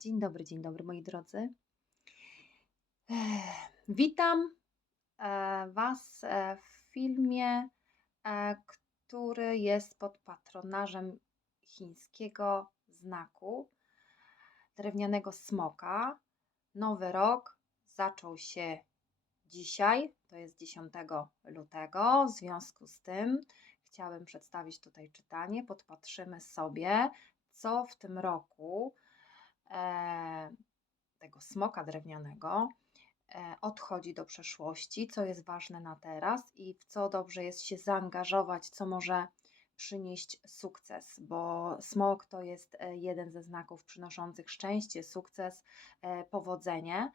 Dzień dobry, dzień dobry moi drodzy. Witam e, Was e, w filmie, e, który jest pod patronażem chińskiego znaku drewnianego smoka. Nowy rok zaczął się dzisiaj, to jest 10 lutego. W związku z tym chciałabym przedstawić tutaj czytanie. Podpatrzymy sobie, co w tym roku tego smoka drewnianego e, odchodzi do przeszłości, co jest ważne na teraz i w co dobrze jest się zaangażować, co może przynieść sukces, bo smok to jest e, jeden ze znaków przynoszących szczęście, sukces, e, powodzenie.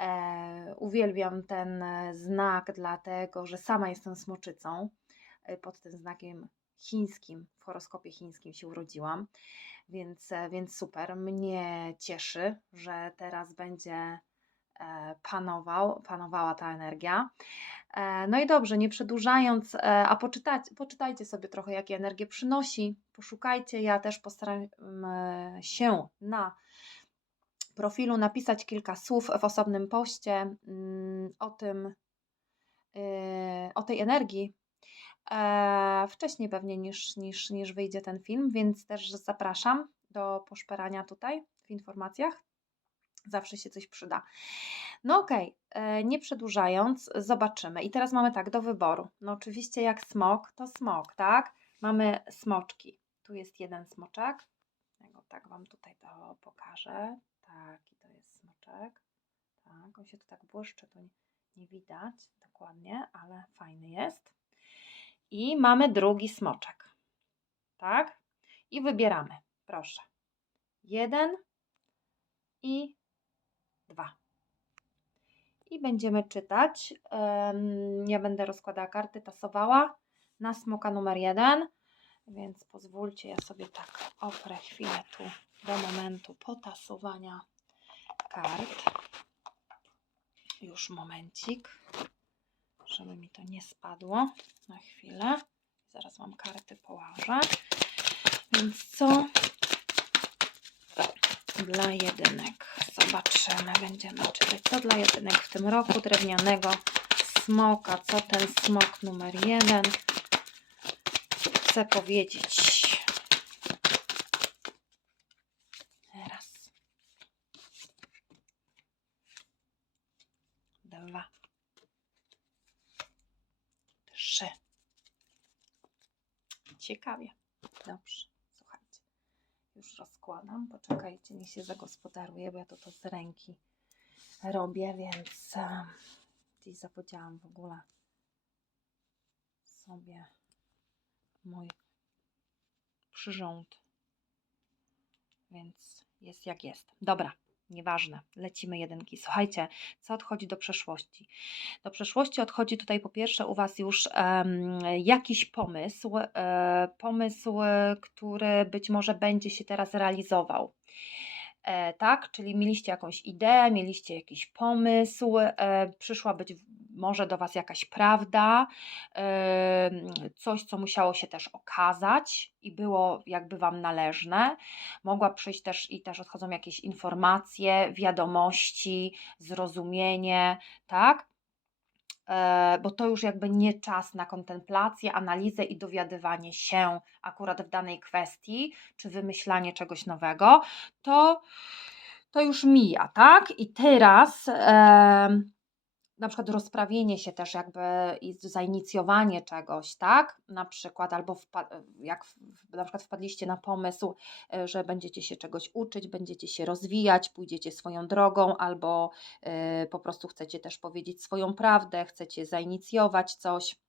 E, Uwielbiam ten e, znak, dlatego że sama jestem smoczycą. E, Pod tym znakiem chińskim, w horoskopie chińskim się urodziłam, więc, e, więc super. Mnie cieszy, że teraz będzie e, panował, panowała ta energia. E, No i dobrze, nie przedłużając, a poczytać, poczytajcie sobie trochę, jakie energię przynosi, poszukajcie. Ja też postaram się na profilu napisać kilka słów w osobnym poście mm, o tym, e, o tej energii. E, Wcześniej pewnie niż, niż, niż wyjdzie ten film, więc też zapraszam do poszperania tutaj w informacjach. Zawsze się coś przyda. No okej, e, nie przedłużając, zobaczymy. I teraz mamy tak, do wyboru. No oczywiście jak smok, to smok, tak? Mamy smoczki. Tu jest jeden smoczek. Ja go tak Wam tutaj to pokażę. Taki to jest smoczek. Tak, on się tu tak błyszczy, to nie widać dokładnie, ale fajny jest. I mamy drugi smoczek. Tak? I wybieramy. Proszę. Jeden i dwa. I będziemy czytać. Ja będę rozkładała karty, tasowała na smoka numer jeden. Więc pozwólcie, ja sobie tak oprę chwilę tu do momentu potasowania kart. Już momencik, żeby mi to nie spadło na chwilę. Zaraz Wam karty położę. Więc co dla jedynek? Zobaczymy, będziemy czytać co dla jedynek w tym roku drewnianego smoka. Co ten smok numer jeden chce powiedzieć? Raz. Dwa. Trzy. Ciekawie. Dobrze. Słuchajcie. Już rozkładam. Poczekajcie, niech się zagospodaruje, bo ja to, to z ręki robię, więc e, gdzieś zapodziałam w ogóle sobie mój przyrząd. Więc jest jak jest. Dobra, nieważne. Lecimy jedynki. Słuchajcie, co odchodzi do przeszłości? Do przeszłości odchodzi tutaj po pierwsze u Was już em, jakiś pomysł, e, pomysł, który być może będzie się teraz realizował. E, tak, czyli mieliście jakąś ideę, mieliście jakiś pomysł, e, przyszła być może do Was jakaś prawda, coś, co musiało się też okazać i było jakby Wam należne. Mogła przyjść też i też odchodzą jakieś informacje, wiadomości, zrozumienie, tak? E, bo to już jakby nie czas na kontemplację, analizę i dowiadywanie się akurat w danej kwestii, czy wymyślanie czegoś nowego, to, to już mija, tak? I teraz na przykład rozprawienie się też jakby i zainicjowanie czegoś, tak? Na przykład, albo jak na przykład wpadliście na pomysł, e, że będziecie się czegoś uczyć, będziecie się rozwijać, pójdziecie swoją drogą, albo e, po prostu chcecie też powiedzieć swoją prawdę, chcecie zainicjować coś.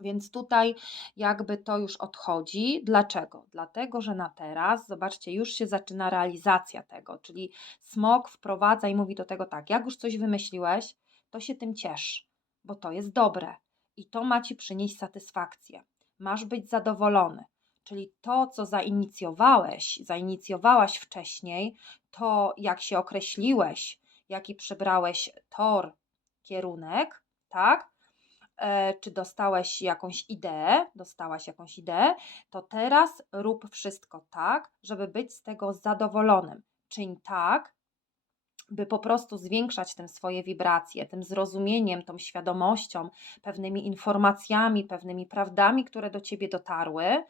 Więc tutaj jakby to już odchodzi. Dlaczego? Dlatego, że na teraz, zobaczcie, już się zaczyna realizacja tego, czyli smok wprowadza i mówi do tego tak, jak już coś wymyśliłeś, to się tym ciesz, bo to jest dobre i to ma ci przynieść satysfakcję. Masz być zadowolony. Czyli to, co zainicjowałeś, zainicjowałaś wcześniej, to jak się określiłeś, jaki przybrałeś tor, kierunek, tak? E, czy dostałeś jakąś ideę, dostałaś jakąś ideę, to teraz rób wszystko tak, żeby być z tego zadowolonym. czyń tak, by po prostu zwiększać tym swoje wibracje, tym zrozumieniem, tą świadomością, pewnymi informacjami, pewnymi prawdami, które do ciebie dotarły.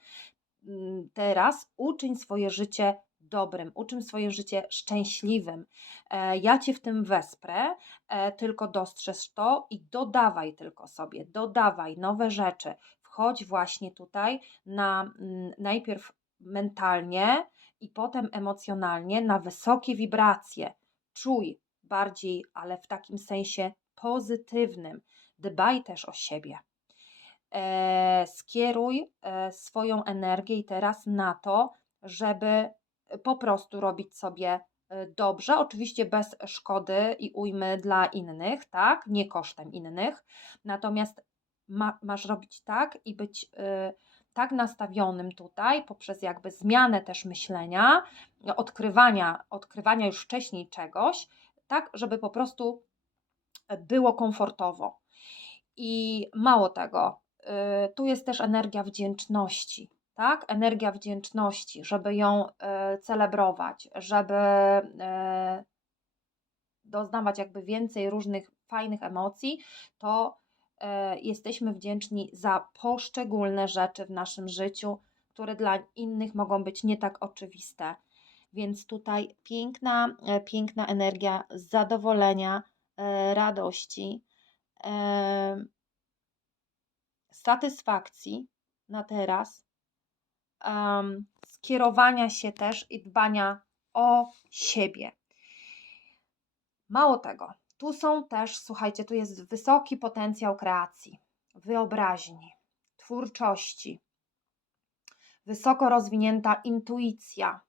Mm, Teraz uczyń swoje życie dobrym, uczyń swoje życie szczęśliwym. E, Ja cię w tym wesprę, e, tylko dostrzeż to i dodawaj tylko sobie, dodawaj nowe rzeczy. Wchodź właśnie tutaj na najpierw mentalnie i potem emocjonalnie na wysokie wibracje. Czuj bardziej, ale w takim sensie pozytywnym. Dbaj też o siebie. E, skieruj swoją energię i teraz na to, żeby po prostu robić sobie e, dobrze, oczywiście bez szkody i ujmy dla innych, tak? Nie kosztem innych. Natomiast ma, masz robić tak i być y, tak nastawionym tutaj, poprzez jakby zmianę też myślenia, odkrywania, odkrywania już wcześniej czegoś, tak, żeby po prostu było komfortowo. I mało tego, y, tu jest też energia wdzięczności, tak? Energia wdzięczności, żeby ją y, celebrować, żeby y, doznawać jakby więcej różnych fajnych emocji, to e, jesteśmy wdzięczni za poszczególne rzeczy w naszym życiu, które dla innych mogą być nie tak oczywiste. Więc tutaj piękna, e, piękna energia zadowolenia, e, radości, e, satysfakcji na teraz, em, skierowania się też i dbania o siebie. Mało tego, tu są też, słuchajcie, tu jest wysoki potencjał kreacji, wyobraźni, twórczości, wysoko rozwinięta intuicja.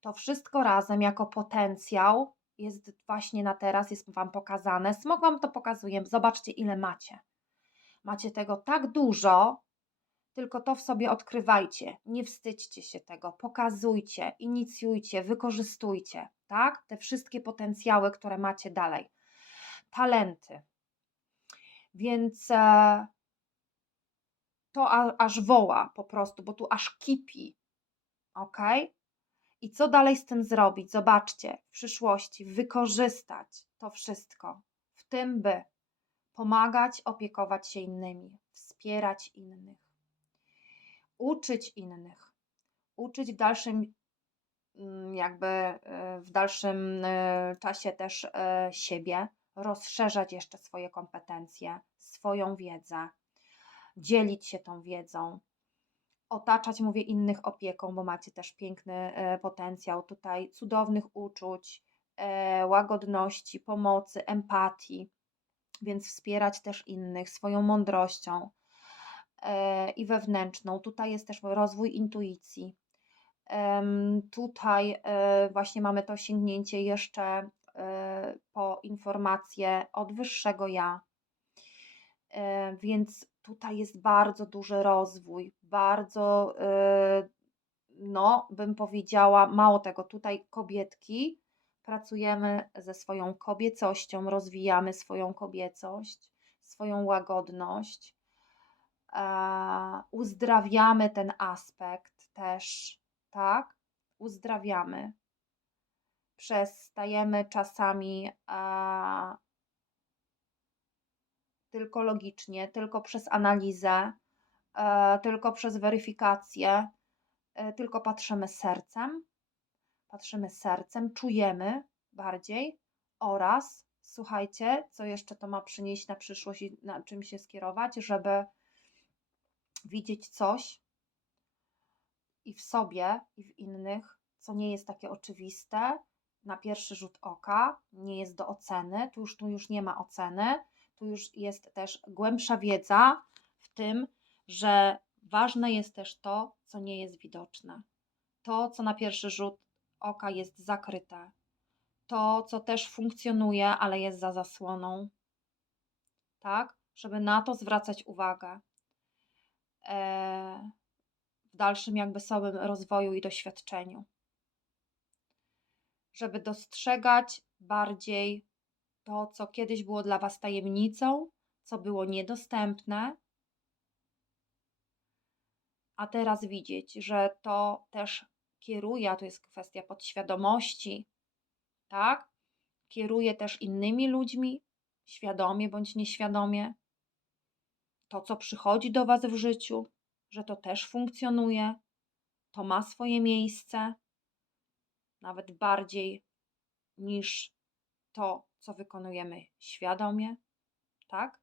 To wszystko razem jako potencjał jest właśnie na teraz, jest Wam pokazane. Smok Wam to pokazuje. Zobaczcie, ile macie. Macie tego tak dużo, tylko to w sobie odkrywajcie. Nie wstydźcie się tego, pokazujcie, inicjujcie, wykorzystujcie, tak? Te wszystkie potencjały, które macie dalej. Talenty. Więc e, to a, aż woła po prostu, bo tu aż kipi. Ok? I co dalej z tym zrobić? Zobaczcie, w przyszłości wykorzystać to wszystko w tym, by pomagać, opiekować się innymi, wspierać innych, uczyć innych, uczyć w dalszym mm, jakby e, w dalszym e, czasie też e, siebie, rozszerzać jeszcze swoje kompetencje, swoją wiedzę, dzielić się tą wiedzą, otaczać, mówię, innych opieką, bo macie też piękny potencjał tutaj cudownych uczuć, łagodności, pomocy, empatii, więc wspierać też innych swoją mądrością i wewnętrzną. Tutaj jest też rozwój intuicji. Tutaj właśnie mamy to sięgnięcie jeszcze po informacje od wyższego ja. Więc tutaj jest bardzo duży rozwój, bardzo, no, bym powiedziała, mało tego, tutaj kobietki pracujemy ze swoją kobiecością, rozwijamy swoją kobiecość, swoją łagodność, uzdrawiamy ten aspekt też, tak? Uzdrawiamy. Przestajemy czasami tylko logicznie, tylko przez analizę, e, tylko przez weryfikację, e, tylko patrzymy sercem, patrzymy sercem, czujemy bardziej oraz słuchajcie, co jeszcze to ma przynieść na przyszłość i na czym się skierować, żeby widzieć coś i w sobie, i w innych, co nie jest takie oczywiste na pierwszy rzut oka, nie jest do oceny, tu już, tu już nie ma oceny, tu już jest też głębsza wiedza w tym, że ważne jest też to, co nie jest widoczne. To, co na pierwszy rzut oka jest zakryte. To, co też funkcjonuje, ale jest za zasłoną. Tak? Żeby na to zwracać uwagę. W dalszym jakby samym rozwoju i doświadczeniu. Żeby dostrzegać bardziej to, co kiedyś było dla Was tajemnicą, co było niedostępne, a teraz widzieć, że to też kieruje, to jest kwestia podświadomości, tak? Kieruje też innymi ludźmi, świadomie bądź nieświadomie. To, co przychodzi do Was w życiu, że to też funkcjonuje, to ma swoje miejsce, nawet bardziej niż to, co wykonujemy świadomie, tak?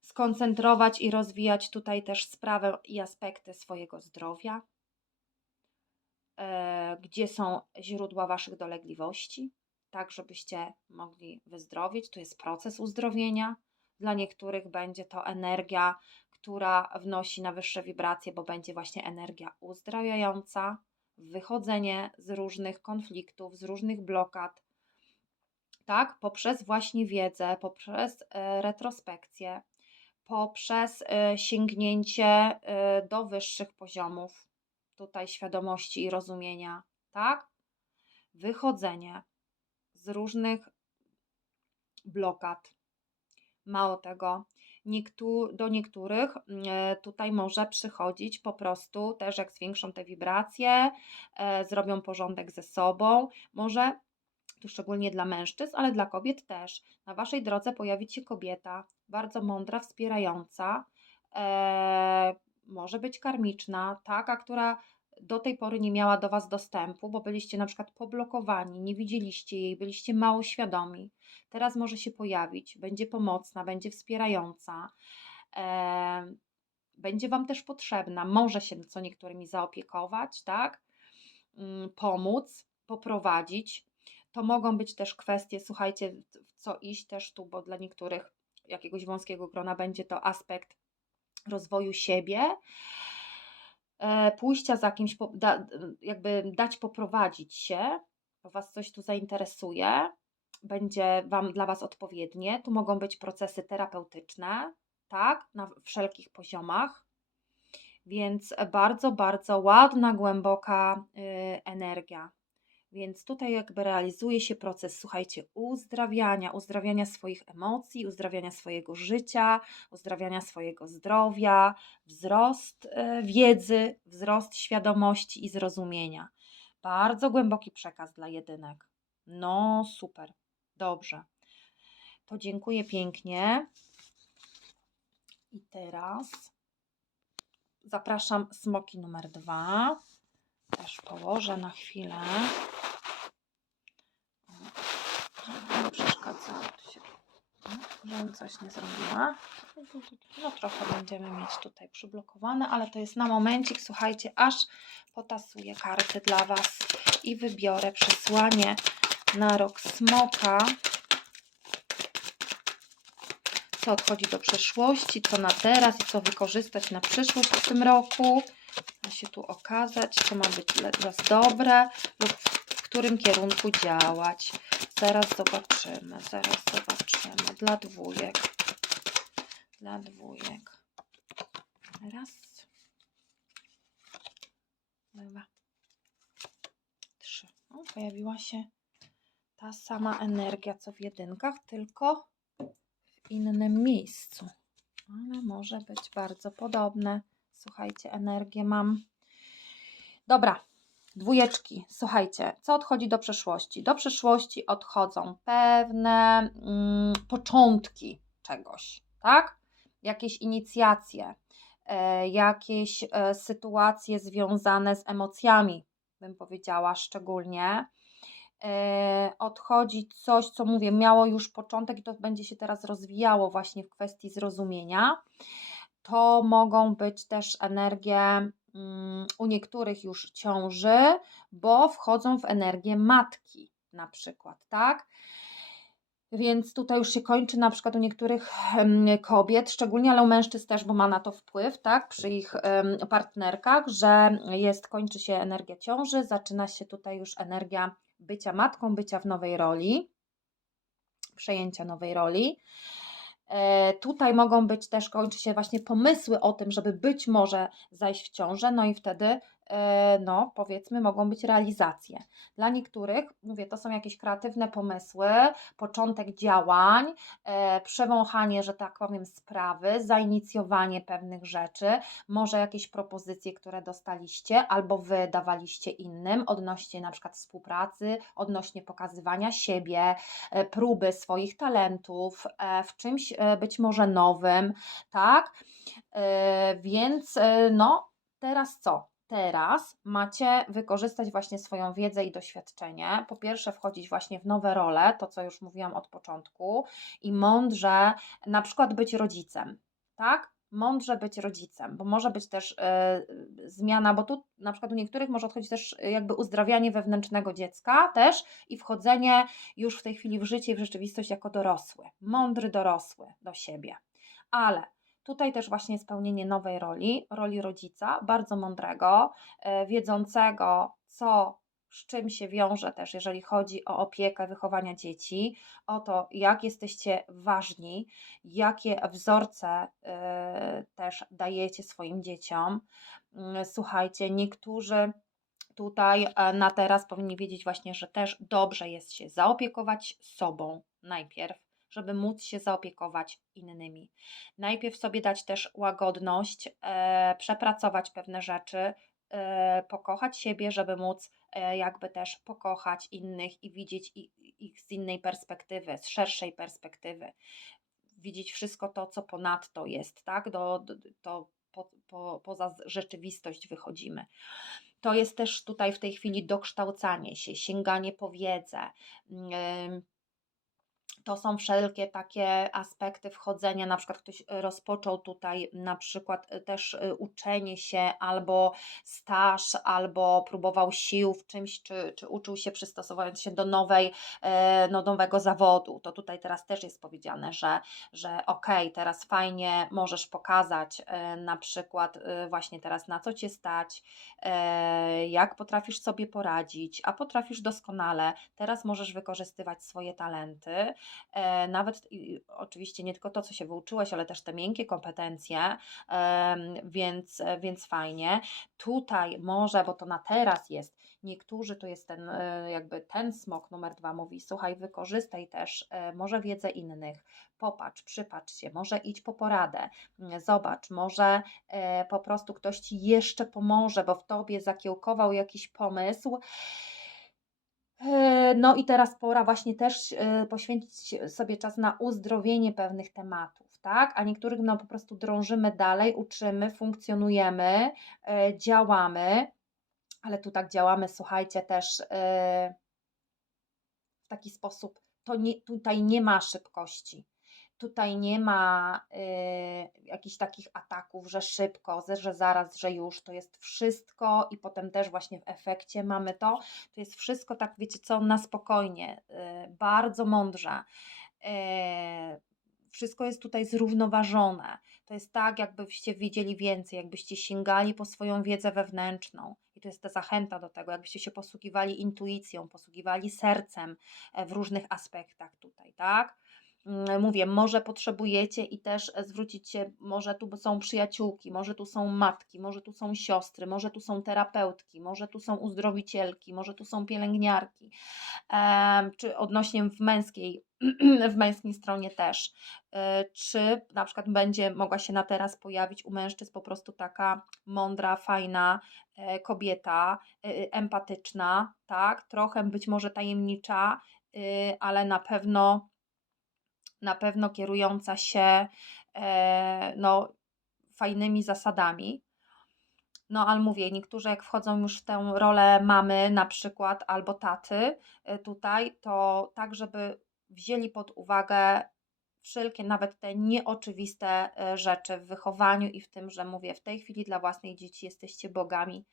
Skoncentrować i rozwijać tutaj też sprawę i aspekty swojego zdrowia, e, gdzie są źródła Waszych dolegliwości, tak żebyście mogli wyzdrowieć. To jest proces uzdrowienia. Dla niektórych będzie to energia, która wnosi na wyższe wibracje, bo będzie właśnie energia uzdrawiająca, wychodzenie z różnych konfliktów, z różnych blokad, tak, poprzez właśnie wiedzę, poprzez e, retrospekcję, poprzez e, sięgnięcie e, do wyższych poziomów tutaj świadomości i rozumienia, tak? Wychodzenie z różnych blokad. Mało tego, niektó do niektórych tutaj może przychodzić po prostu też jak zwiększą te wibracje, zrobią porządek ze sobą, może tu szczególnie dla mężczyzn, ale dla kobiet też. Na waszej drodze pojawi się kobieta, bardzo mądra, wspierająca, e, może być karmiczna, taka, która do tej pory nie miała do was dostępu, bo byliście na przykład poblokowani, nie widzieliście jej, byliście mało świadomi. Teraz może się pojawić, będzie pomocna, będzie wspierająca. E, będzie Wam też potrzebna, może się co niektórymi zaopiekować, tak? Mm, pomóc, poprowadzić, to mogą być też kwestie, słuchajcie, w co iść też tu, bo dla niektórych jakiegoś wąskiego grona będzie to aspekt rozwoju siebie, e, pójścia za kimś, jakby dać poprowadzić się, bo Was coś tu zainteresuje, będzie wam, dla Was odpowiednie. Tu mogą być procesy terapeutyczne, tak, na wszelkich poziomach. Więc bardzo, bardzo ładna, głęboka y, energia więc tutaj jakby realizuje się proces, słuchajcie, uzdrawiania, uzdrawiania swoich emocji, uzdrawiania swojego życia, uzdrawiania swojego zdrowia, wzrost e, wiedzy, wzrost świadomości i zrozumienia. Bardzo głęboki przekaz dla jedynek. No super, dobrze. To dziękuję pięknie. I teraz zapraszam smoki numer dwa. Też położę na chwilę. żebym coś nie zrobiła. No trochę będziemy mieć tutaj przyblokowane, ale to jest na momencik, słuchajcie, aż potasuję karty dla Was i wybiorę przesłanie na rok smoka. Co odchodzi do przeszłości, co na teraz i co wykorzystać na przyszłość w tym roku. Ma się tu okazać, co ma być dla dobre lub w którym kierunku działać. Zaraz zobaczymy, zaraz zobaczymy. Dla dwójek. Dla dwójek. Raz. Dwa. Trzy. O, pojawiła się ta sama energia, co w jedynkach, tylko w innym miejscu. Ale może być bardzo podobne. Słuchajcie, energię mam. Dobra, Dwójeczki, słuchajcie, co odchodzi do przeszłości? Do przeszłości odchodzą pewne mm, początki czegoś, tak? Jakieś inicjacje, e, jakieś e, sytuacje związane z emocjami, bym powiedziała szczególnie. E, odchodzi coś, co mówię, miało już początek i to będzie się teraz rozwijało właśnie w kwestii zrozumienia. To mogą być też energie Mm, u niektórych już ciąży, bo wchodzą w energię matki, na przykład, tak? Więc tutaj już się kończy na przykład u niektórych kobiet, szczególnie, ale u mężczyzn też, bo ma na to wpływ, tak, przy ich partnerkach, że jest, kończy się energia ciąży, zaczyna się tutaj już energia bycia matką, bycia w nowej roli, przejęcia nowej roli. E, tutaj mogą być też, kończy się właśnie pomysły o tym, żeby być może zajść w ciążę, no i wtedy no powiedzmy, mogą być realizacje. Dla niektórych, mówię, to są jakieś kreatywne pomysły, początek działań, e, przewąchanie, że tak powiem, sprawy, zainicjowanie pewnych rzeczy, może jakieś propozycje, które dostaliście albo wy dawaliście innym odnośnie na przykład współpracy, odnośnie pokazywania siebie, e, próby swoich talentów e, w czymś e, być może nowym, tak? E, Więc e, no, teraz co? Teraz macie wykorzystać właśnie swoją wiedzę i doświadczenie. Po pierwsze, wchodzić właśnie w nowe role, to co już mówiłam od początku, i mądrze na przykład być rodzicem, tak? Mądrze być rodzicem, bo może być też e, zmiana, bo tu na przykład u niektórych może odchodzić też e, jakby uzdrawianie wewnętrznego dziecka też i wchodzenie już w tej chwili w życie i w rzeczywistość jako dorosły, mądry dorosły do siebie. Ale Tutaj też właśnie spełnienie nowej roli, roli rodzica, bardzo mądrego, e, wiedzącego, co z czym się wiąże też, jeżeli chodzi o opiekę, wychowania dzieci, o to, jak jesteście ważni, jakie wzorce e, też dajecie swoim dzieciom. Mm, Słuchajcie, niektórzy tutaj e, na teraz powinni wiedzieć właśnie, że też dobrze jest się zaopiekować sobą najpierw żeby móc się zaopiekować innymi. Najpierw sobie dać też łagodność, e, przepracować pewne rzeczy, e, pokochać siebie, żeby móc e, jakby też pokochać innych i widzieć ich, z innej perspektywy, z szerszej perspektywy. Widzieć wszystko to, co ponadto jest, tak? Do, do, to po, po, poza rzeczywistość wychodzimy. To jest też tutaj w tej chwili dokształcanie się, sięganie po wiedzę. Yy, to są wszelkie takie aspekty wchodzenia, na przykład ktoś e, rozpoczął tutaj na przykład e, też e, uczenie się albo staż, albo próbował sił w czymś, czy, czy uczył się przystosowując się do nowej, no, nowego zawodu. To tutaj teraz też jest powiedziane, że, że okej, okay, teraz fajnie możesz pokazać na przykład właśnie teraz na co Cię stać, jak potrafisz sobie poradzić, a potrafisz doskonale. Teraz możesz wykorzystywać swoje talenty, nawet oczywiście nie tylko to, co się wyuczyłeś, ale też te miękkie kompetencje, więc, więc fajnie. Tutaj może, bo to na teraz jest, niektórzy to jest ten e, jakby ten smok numer dwa mówi, słuchaj, wykorzystaj też e, może wiedzę innych, popatrz, przypatrz się, może idź po poradę, zobacz, może po prostu ktoś Ci jeszcze pomoże, bo w Tobie zakiełkował jakiś pomysł, E, no i teraz pora właśnie też e, poświęcić sobie czas na uzdrowienie pewnych tematów, tak? A niektórych no po prostu drążymy dalej, uczymy, funkcjonujemy, e, działamy, ale tu tak działamy, słuchajcie, też w taki sposób, to nie, tutaj nie ma szybkości. Tutaj nie ma y, jakichś takich ataków, że szybko, że zaraz, że już. To jest wszystko i potem też właśnie w efekcie mamy to. To jest wszystko tak, wiecie co, na spokojnie, y, bardzo mądrze. Y, wszystko jest tutaj zrównoważone. To jest tak, jakbyście wiedzieli więcej, jakbyście sięgali po swoją wiedzę wewnętrzną. I to jest ta zachęta do tego, jakbyście się posługiwali intuicją, posługiwali sercem e, w różnych aspektach tutaj, tak? Mm, mówię, może potrzebujecie i też e, zwrócić się, może tu są przyjaciółki, może tu są matki, może tu są siostry, może tu są terapeutki, może tu są uzdrowicielki, może tu są pielęgniarki, czy odnośnie w męskiej, w męskiej stronie też, e, czy na przykład będzie mogła się na teraz pojawić u mężczyzn po prostu taka mądra, fajna e, kobieta, empatyczna, tak, trochę być może tajemnicza, ale na pewno na pewno kierująca się e, no, fajnymi zasadami. No, ale mówię, niektórzy jak wchodzą już w tę rolę mamy na przykład albo taty e, tutaj, to tak, żeby wzięli pod uwagę wszelkie, nawet te nieoczywiste e, rzeczy w wychowaniu i w tym, że mówię, w tej chwili dla własnych dzieci jesteście bogami.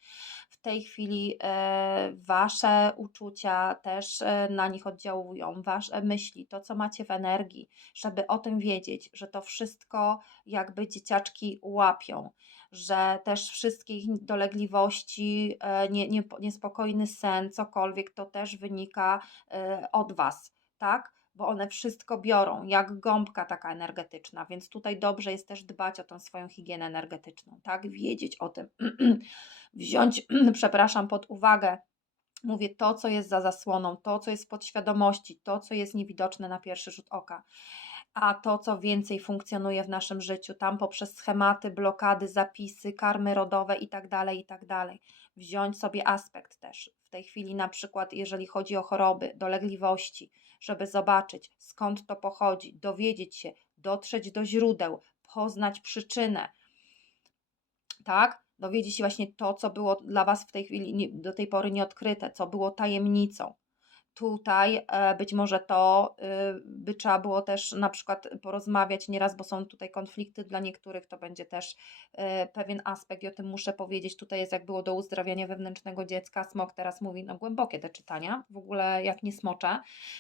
W tej chwili e, wasze uczucia też e, na nich oddziałują, wasze myśli, to co macie w energii, żeby o tym wiedzieć, że to wszystko jakby dzieciaczki łapią, że też wszystkich dolegliwości, nie, nie, niespokojny sen, cokolwiek, to też wynika od was, tak? Bo one wszystko biorą, jak gąbka taka energetyczna, więc tutaj dobrze jest też dbać o tą swoją higienę energetyczną, tak? Wiedzieć o tym, wziąć, przepraszam, pod uwagę, mówię to, co jest za zasłoną, to, co jest w podświadomości, to, co jest niewidoczne na pierwszy rzut oka a to, co więcej funkcjonuje w naszym życiu, tam poprzez schematy, blokady, zapisy, karmy rodowe itd., tak itd. Tak Wziąć sobie aspekt też. W tej chwili, na przykład, jeżeli chodzi o choroby, dolegliwości, żeby zobaczyć skąd to pochodzi, dowiedzieć się, dotrzeć do źródeł, poznać przyczynę. Tak? Dowiedzieć się właśnie to, co było dla Was w tej chwili do tej pory nieodkryte, co było tajemnicą tutaj e, być może to y, by trzeba było też na przykład porozmawiać nieraz, bo są tutaj konflikty dla niektórych, to będzie też e, pewien aspekt i o tym muszę powiedzieć. Tutaj jest jak było do uzdrawiania wewnętrznego dziecka. Smok teraz mówi, no głębokie te czytania, w ogóle jak nie smocze,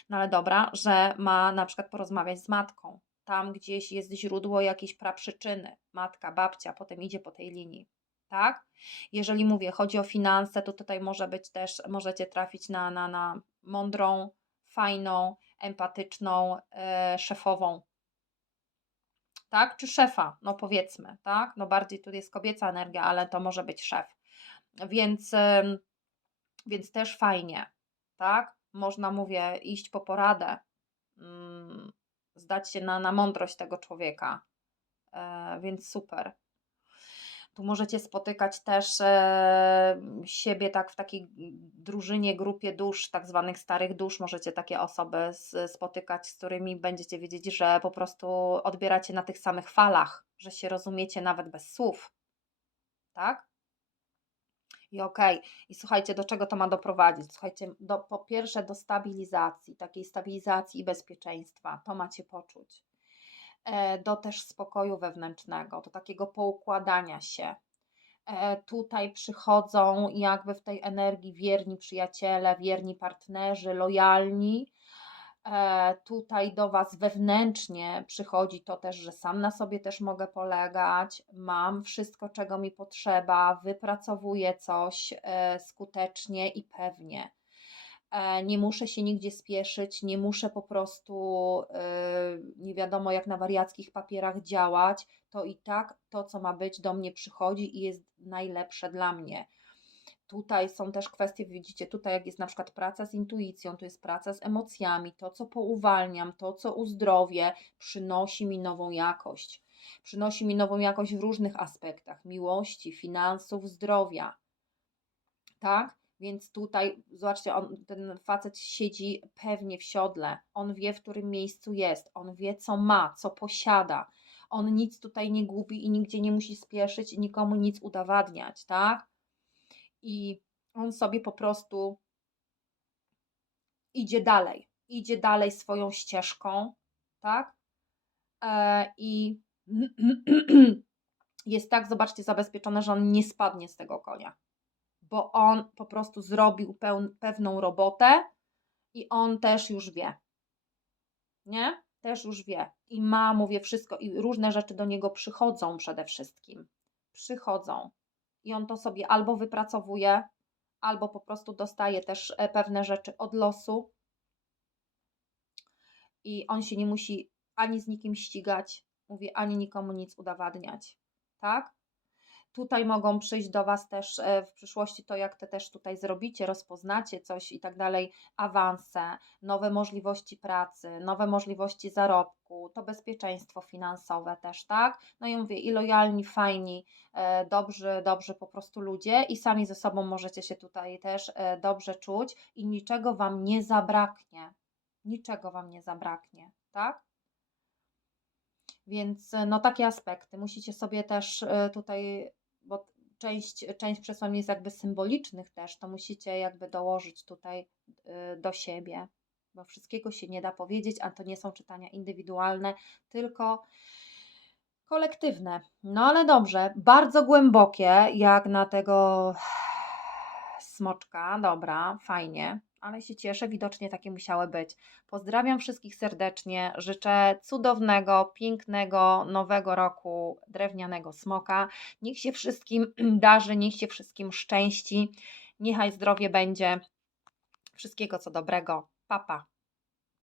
no ale dobra, że ma na przykład porozmawiać z matką. Tam gdzieś jest źródło jakiejś praprzyczyny, matka, babcia, potem idzie po tej linii tak? Jeżeli mówię, chodzi o finanse, to tutaj może być też, możecie trafić na, na, na mądrą, fajną, empatyczną e, szefową. Tak? Czy szefa, no powiedzmy, tak? No bardziej tu jest kobieca energia, ale to może być szef. Więc, e, więc też fajnie, tak? Można, mówię, iść po poradę, mm, zdać się na, na mądrość tego człowieka, e, więc super. Tu możecie spotykać też e, siebie tak w takiej drużynie, grupie dusz, tak zwanych starych dusz. Możecie takie osoby z, spotykać, z którymi będziecie wiedzieć, że po prostu odbieracie na tych samych falach, że się rozumiecie nawet bez słów. Tak? I okej, okay. i słuchajcie, do czego to ma doprowadzić? Słuchajcie, do, po pierwsze do stabilizacji, takiej stabilizacji i bezpieczeństwa. To macie poczuć. E, do też spokoju wewnętrznego, do takiego poukładania się. E, tutaj przychodzą jakby w tej energii wierni przyjaciele, wierni partnerzy, lojalni. E, tutaj do Was wewnętrznie przychodzi to też, że sam na sobie też mogę polegać, mam wszystko, czego mi potrzeba, wypracowuję coś skutecznie i pewnie. E, nie muszę się nigdzie spieszyć, nie muszę po prostu e, nie wiadomo jak na wariackich papierach działać, to i tak to, co ma być, do mnie przychodzi i jest najlepsze dla mnie. Tutaj są też kwestie, widzicie, tutaj jak jest na przykład praca z intuicją, to jest praca z emocjami, to co pouwalniam, to co uzdrowię, przynosi mi nową jakość. Przynosi mi nową jakość w różnych aspektach miłości, finansów, zdrowia. Tak? Więc tutaj, zobaczcie, on, ten facet siedzi pewnie w siodle, on wie, w którym miejscu jest, on wie, co ma, co posiada. On nic tutaj nie gubi i nigdzie nie musi spieszyć i nikomu nic udowadniać, tak? I on sobie po prostu idzie dalej, idzie dalej swoją ścieżką, tak? E, I jest tak, zobaczcie, zabezpieczone, że on nie spadnie z tego konia bo on po prostu zrobił pewną robotę i on też już wie. Nie? Też już wie. I ma, mówię, wszystko, i różne rzeczy do niego przychodzą przede wszystkim. Przychodzą. I on to sobie albo wypracowuje, albo po prostu dostaje też e, pewne rzeczy od losu. I on się nie musi ani z nikim ścigać, mówię, ani nikomu nic udowadniać. Tak? Tutaj mogą przyjść do Was też e, w przyszłości to, jak Te też tutaj zrobicie, rozpoznacie coś i tak dalej, awanse, nowe możliwości pracy, nowe możliwości zarobku, to bezpieczeństwo finansowe też, tak? No i mówię, i lojalni, fajni, e, dobrzy, dobrzy po prostu ludzie i sami ze sobą możecie się tutaj też e, dobrze czuć i niczego Wam nie zabraknie. Niczego Wam nie zabraknie, tak? Więc no takie aspekty musicie sobie też tutaj bo część, część przesłań jest jakby symbolicznych też, to musicie jakby dołożyć tutaj y, do siebie, bo wszystkiego się nie da powiedzieć, a to nie są czytania indywidualne, tylko kolektywne. No ale dobrze, bardzo głębokie, jak na tego smoczka, dobra, fajnie ale się cieszę, widocznie takie musiały być. Pozdrawiam wszystkich serdecznie, życzę cudownego, pięknego, nowego roku drewnianego smoka. Niech się wszystkim darzy, niech się wszystkim szczęści, niechaj zdrowie będzie. Wszystkiego co dobrego. Papa.